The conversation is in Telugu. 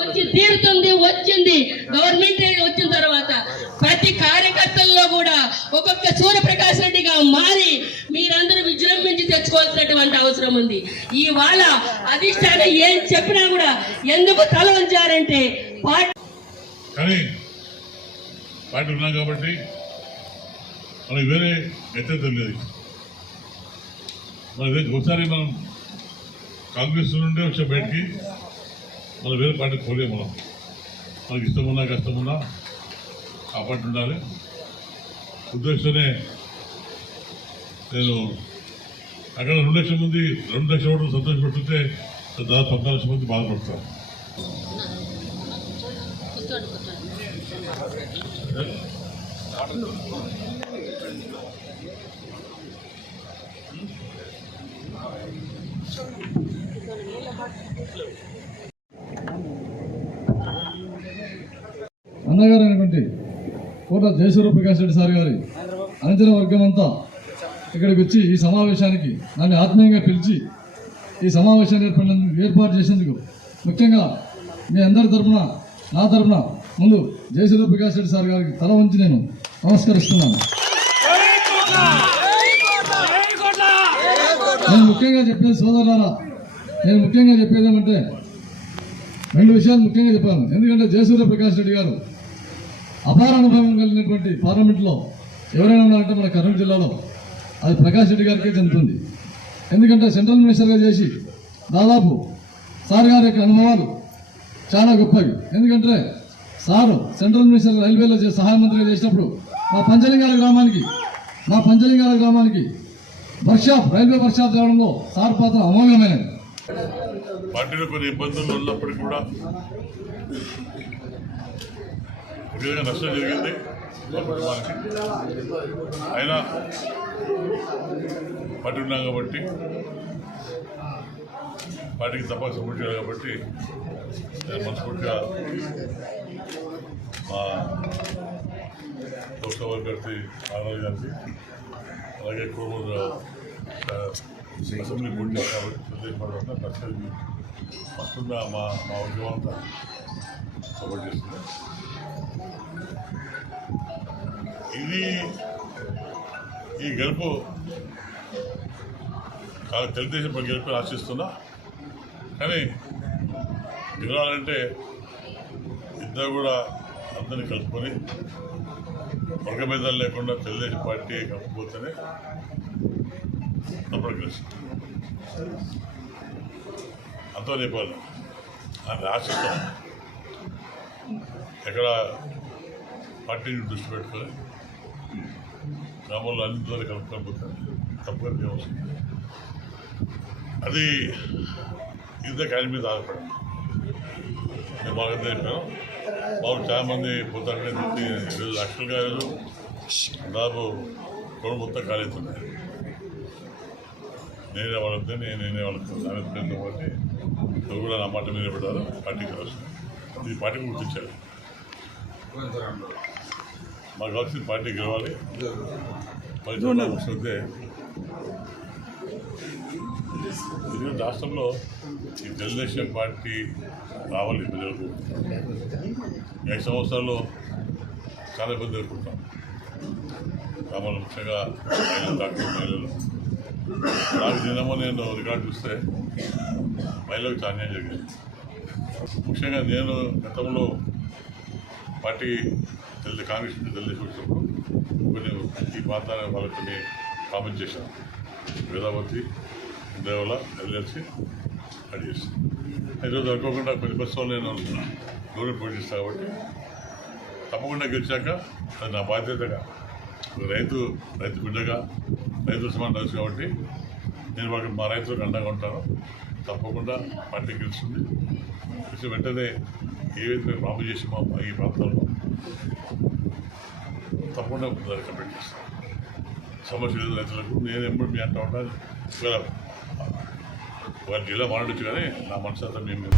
వచ్చి తీరుతుంది వచ్చింది. గవర్నమెంట్ వచ్చిన తర్వాత ప్రతి కార్యకర్తల్లో కూడా ఒక్కొక్క సూర్యప్రకాష్ రెడ్డిగా మారి మీరందరూ విజృంభించి అవసరం ఉంది. ఇవాళ అధిష్టానం ఏం చెప్పినా కూడా ఎందుకు తల వంచారంటే కానీ పార్టీ ఉన్నాం కాబట్టి మనకి వేరే వ్యక్తిత్వం లేదు. మన వేరే- ఒకసారి మనం కాంగ్రెస్ నుండి వచ్చే బయటికి మనం వేరే పార్టీ పోలేము మనం. మనకి ఇష్టమున్నా కష్టమున్నా ఆ పార్టీ ఉండాలి. ఉద్దేశంతోనే నేను అక్కడ రెండు లక్షల మంది రెండు లక్షల ఓట్లు సంతోషపెట్టితే దాదాపు పద్నాలుగు లక్షల మంది బాధపడతారు. అన్నగారు అయినటువంటి కోట జయసూర్య ప్రకాష్ రెడ్డి సార్ గారి అంచన వర్గం అంతా ఇక్కడికి వచ్చి ఈ సమావేశానికి నన్ను ఆత్మీయంగా పిలిచి ఈ సమావేశాన్ని ఏర్పడిన ఏర్పాటు చేసేందుకు ముఖ్యంగా మీ అందరి తరపున నా తరపున ముందు జయశ్రీ ప్రకాష్ రెడ్డి సార్ గారికి తల వంచి నేను నమస్కరిస్తున్నాను. నేను ముఖ్యంగా చెప్పేది సోదరులారా నేను ముఖ్యంగా చెప్పేది ఏమంటే రెండు విషయాలు ముఖ్యంగా చెప్పాను ఎందుకంటే జయసూర్య ప్రకాష్ రెడ్డి గారు అపార అనుభవం కలిగినటువంటి పార్లమెంట్లో ఎవరైనా ఉన్నారంటే మన కర్నూలు జిల్లాలో అది ప్రకాష్ రెడ్డి గారికే చెందుతుంది. ఎందుకంటే సెంట్రల్ మినిస్టర్గా చేసి దాదాపు సార్ గారి యొక్క అనుభవాలు చాలా గొప్పవి. ఎందుకంటే సారు సెంట్రల్ మినిస్టర్ రైల్వేలో సహాయ మంత్రిగా చేసినప్పుడు మా పంచలింగాల గ్రామానికి మా పంచలింగాల గ్రామానికి వర్క్షాప్ రైల్వే వర్క్షాప్ తేవడంలో సార్ పాత్ర అమోఘమైనది. పార్టీలో కొన్ని ఇబ్బందులు ఉన్నప్పటికీ కూడా ఒక నష్టం జరిగింది అయినా పార్టీ ఉన్నాం కాబట్టి పార్టీకి తప్పక సపోర్ట్ చేయాలి కాబట్టి నేను మనస్ఫూర్తిగా మా లోక్సభ అభ్యర్థి ఆనంద్ గారికి అలాగే కోమూరు అసెంబ్లీ పోటీ కాబట్టి తెలుగుదేశం వస్తుందా మా మా ఉద్యమం అంతా సపోర్ట్ చేస్తున్నాను ఇది ఈ గెలుపు కాదు తెలుగుదేశం గెలుపు ఆశిస్తున్నా. కానీ గెలవాలంటే ఇద్దరు కూడా అందరినీ కలుపుకొని వర్గభేదాలు లేకుండా తెలుగుదేశం పార్టీ కలుపుకోతేనే అప్పుడు కలిసి అంతా చెప్పాలి. అని ఆశిస్తాను ఎక్కడ పార్టీని దృష్టి పెట్టుకొని గ్రామంలో అన్ని ద్వారా కలుపుకొని పోతే తప్పుగా అది యుద్ధ ఆయన మీద ఆధారపడి. నేను బాగా చెప్పాను. బాబు చాలా మంది పోతారనే చెప్పి ఈరోజు యాక్చువల్గా ఈరోజు దాదాపు రెండు మొత్తం ఖాళీ అవుతున్నాయి. నేనే వాళ్ళతో నేనే వాళ్ళతో సామెత నువ్వు కూడా నా మాట మీద పెట్టారు పార్టీకి అవసరం ఈ పార్టీకి గుర్తించారు. మాకు కావాల్సిన పార్టీ గెలవాలి. పరిశ్రమ వస్తుంటే ఈరోజు రాష్ట్రంలో ఈ తెలుగుదేశం పార్టీ రావాలి ప్రజలకు. ఐదు సంవత్సరాల్లో చాలా ఇబ్బంది ఎదుర్కొంటాం. గ్రామాలు ముఖ్యంగా మహిళలు డాక్టర్ మహిళలు. నాకు దినమో నేను రికార్డు చూస్తే మహిళలకు చాలా అన్యాయం జరిగింది. ముఖ్యంగా నేను గతంలో పార్టీ తెలుగు కాంగ్రెస్ నుంచి తెలుగుదేశం వచ్చినప్పుడు కొన్ని ఈ ప్రాంతాల వాళ్ళకి కొన్ని కామెంట్ చేశాను వేదావతి దేవల ఎల్ఎల్సి అది చేసి ఈరోజు అనుకోకుండా కొన్ని ప్రస్తుతం నేను దూరం పోషిస్తాను కాబట్టి తప్పకుండా గెలిచాక అది నా బాధ్యతగా. రైతు రైతు బిడ్డగా రైతు సమానం కాబట్టి నేను వాళ్ళకి మా రైతులకు అండగా ఉంటాను. తప్పకుండా పార్టీ గెలుస్తుంది. గెలిచి వెంటనే ఏవైతే బాబు చేసి మా ఈ ప్రాంతాల్లో తప్పకుండా దాన్ని కంప్లీట్ చేస్తాను సమస్య లేదు రైతులకు. నేను ఎప్పుడు మీ అంటా ఉంటాను. ఒకవేళ వారి జిల్లా మారడొచ్చు కానీ నా మనసు అంతా మేము